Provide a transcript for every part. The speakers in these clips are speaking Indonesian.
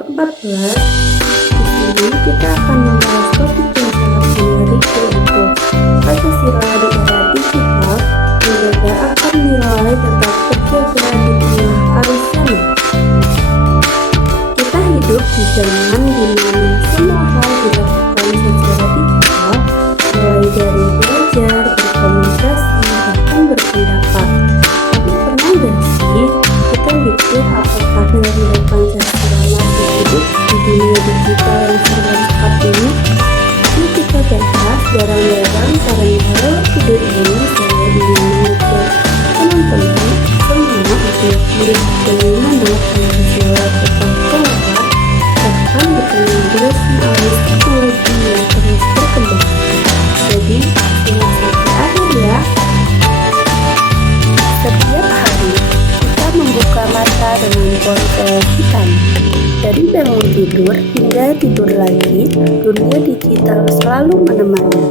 ke-14. Di sini kita akan membahas topik yang sangat menarik, yaitu Pancasila di era digital menjaga akar nilai tetap terjaga di tengah arus zaman. Kita hidup di zaman di mana semua hal dilakukan secara digital, mulai dari belajar, berkomunikasi, bahkan berpendapat. Tapi pernah gak sih kita mikir apakah nilai-nilai Pancasila masih hidup di dunia digital yang serba cepat ini? Yuk kita bahas bareng-bareng, karena lewat video ini saya ingin mengajak teman-teman semua untuk melihat bagaimana Pancasila tetap relevan bahkan di tengah derasnya arus teknologi yang terus berkembang. Jadi simak sampai akhir ya. Setiap hari kita membuka mata dengan ponsel kita. Dari bangun tidur hingga tidur lagi, dunia digital selalu menemani.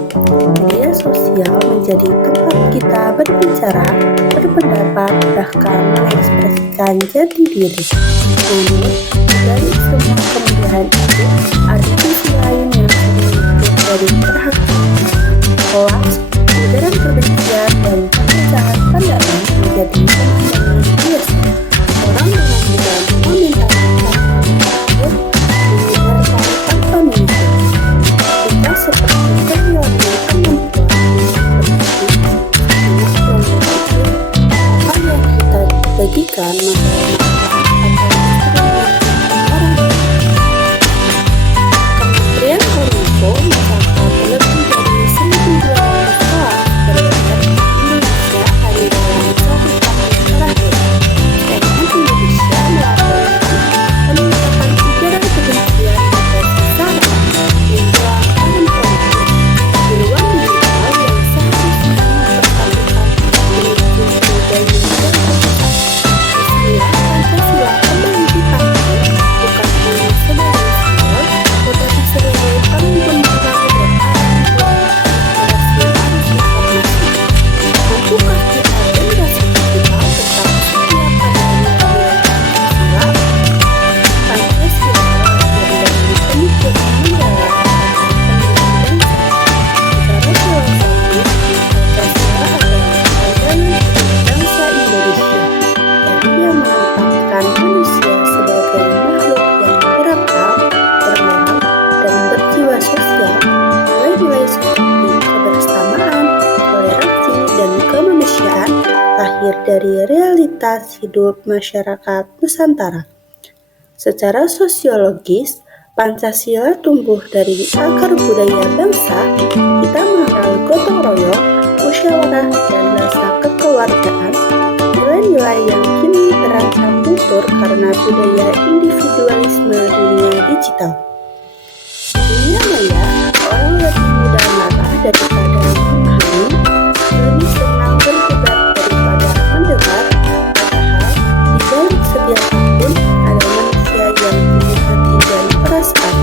Media sosial menjadi tempat kita berbicara, berpendapat, bahkan mengekspresikan jati diri. Namun, dari semua kemudahan itu, ada sisi lain yang sering menjadi perhatian. Hoaks, ujaran kebencian, dan perbedaan pandangan menjadi fenomena biasa. Orang dengan mudah mengomentari menyebarkan tanpa mikir. Kita seperti kehilangan kemampuan apa yang kita bagikan Kementerian Kominfo mencatat lebih dari 1.200 sekolah berbayar di Indonesia hanya dalam 1 tahun terakhir. Dengan Indonesia melaporkan peningkatan ujaran kebencian berbasis sara menjelang tahun politik di ruang digital yang seharusnya mempersatukan menuju budaya berkelanjutan. Istilah Pancasila kembali dipakai bukan hanya sebagai simbol, tetapi sebagai panggung pembangunan dan arus informasi. Mampukah kita generasi digital tetap setia pada nilai-nilai Pancasila? Pancasila menjadi pemikiran mendalam tentang pendidikan bangsa. Secara filosofis, Pancasila adalah pegangan bangsa Indonesia. Dia menempatkan manusia sebagai makhluk yang berakal, bermoral, dan berjiwa sosial. Nilai-nilai seperti kebersamaan, toleransi, dan kemanusiaan lahir dari realitas hidup masyarakat Nusantara. Secara sosiologis, Pancasila tumbuh dari akar budaya bangsa. Kita mengenal gotong royong, musyawarah, dan rasa kekeluargaan. Nilai-nilai yang kini terancam luntur karena budaya individualisme dunia digital. Dunia maya, orang lebih mudah marah daripada memahami, lebih senang berdebat daripada mendengar. Padahal di balik setiap akun ada manusia yang punya hati dan perasaan.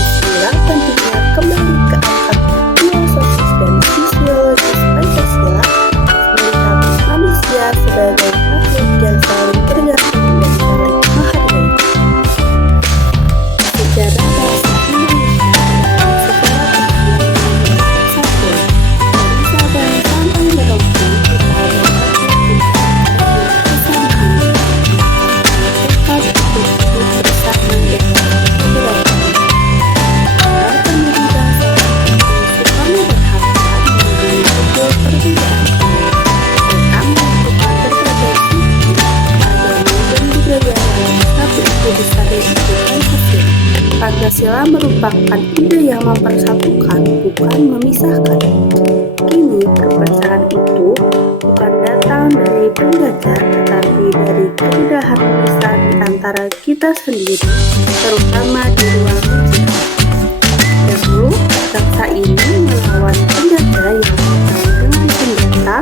Istilah pentingnya kembali ke akar filosofis dan fisiologis Pancasila, melihat manusia sebagai makhluk yang saling bergantung dan saling menghargai. Sejarah bangsa Indonesia adalah sejarah perjuangan yang persatuan. Dari Sabang sampai Merauke, kita bersatu untuk kebersamaan. Tekad untuk hidup bersama dengan keberagaman. Para pendiri bangsa seperti Soekarno berharap mengenai betul perbedaan. Mereka melakukan berbagai studi, agama, dan budaya dalam satu ide besar yaitu Pancasila. Pancasila merupakan ide yang mempersatukan, bukan memisahkan. Kini perbedaan itu bukan datang dari penjajah, tetapi dari kemudahan tulisan di antara kita sendiri, terutama di ruang digital. Dahulu, bangsa ini melawan penjajah yang datang dengan senjata,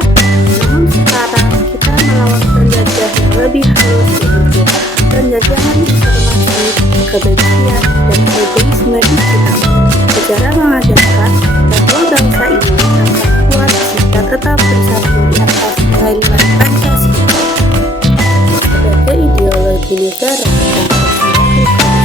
namun sekarang kita melawan penjajah yang lebih halus, yaitu penjajahan informasi, kebencian, dan egoisme digital. Sejarah mengajarkan bahwa bangsa ini akan kuat jika tetap bersatu di atas nilai-nilai Pancasila. Sebagai ideologi negara, Pancasila bukan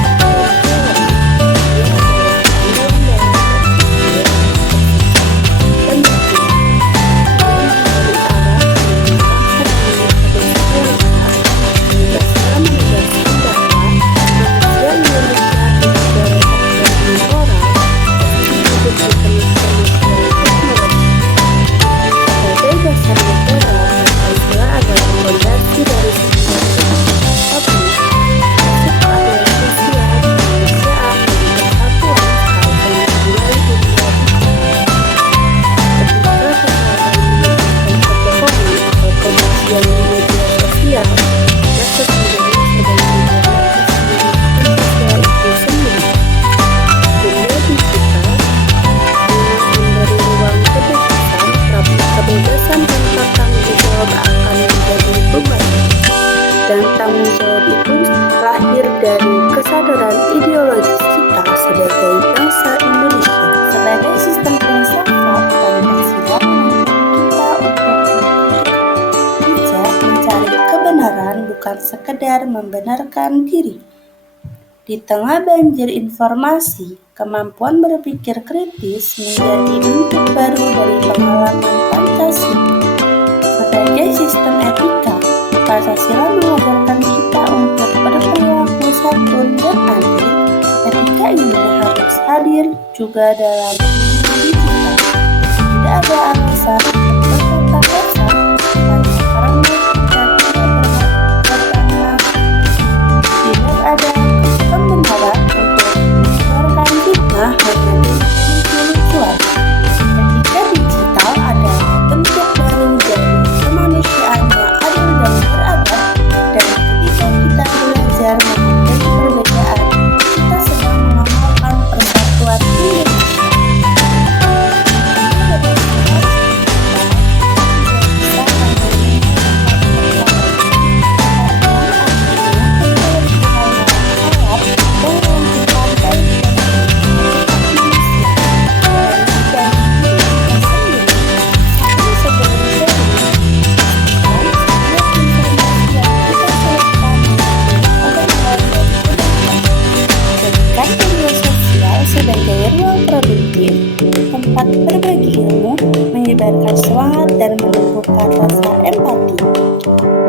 sekedar membenarkan diri. Di tengah banjir informasi, kemampuan berpikir kritis menjadi bentuk baru dari pengalaman Pancasila. Sebagai sistem etika, Pancasila mengajarkan kita untuk berperilaku santun dan adil. Etika ini harus hadir juga dalam dunia digital. Tidak ada alasan untuk berkata kasar hanya karena kita tidak ada pembenaran untuk mengeluarkan fitnah hanya demi kelucuan. Etika digital adalah bentuk baru dari kemanusiaan yang adil dan beradab, dan ketika kita belajar menghargai perbedaan, kita sedang mengamalkan persatuan Indonesia. Sebagai ruang produktif, tempat berbagi ilmu, menyebarkan semangat dan menumbuhkan rasa empati.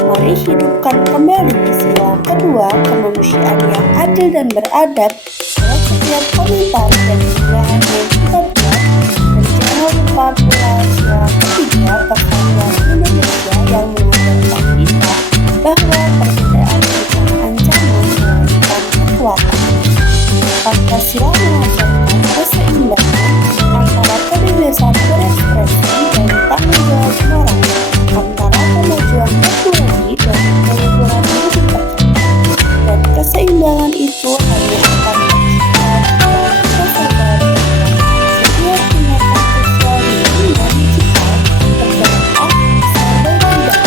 Mari hidupkan kembali istilah kedua, kemanusiaan yang adil dan beradab dalam setiap komentar dan unggahan yang kita buat. Dan jangan lupa pula sila ketiga, persatuan Indonesia yang mengajarkan kita bahwa perbedaan bukan ancaman melainkan kekuatan. Pancasila mengajarkan keseimbangan antara kebebasan berekspresi dan tanggung jawab moral, antara kemajuan teknologi dan keluhuran budi pekerti. Dan keseimbangan itu hanya akan tercipta jika kesadaran setiap tindakan sosial di dunia digital berdampak besar dan tidak.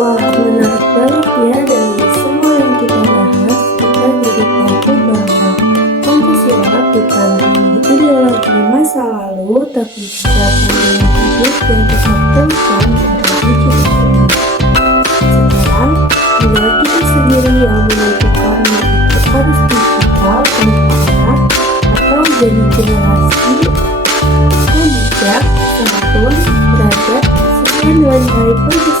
Wah, menarik banget ya, dari semua yang kita bahas, kita jadi tahu bahwa Pancasila bukan ideologi masa lalu, tapi juga pandangan hidup yang kita temukan dari digital. Sekarang, bila kita sendiri yang menentukan itu harus digital tanpa anak atau jadi generasi yang bijak, santun, beradab, sesuai dengan nilai Pancasila.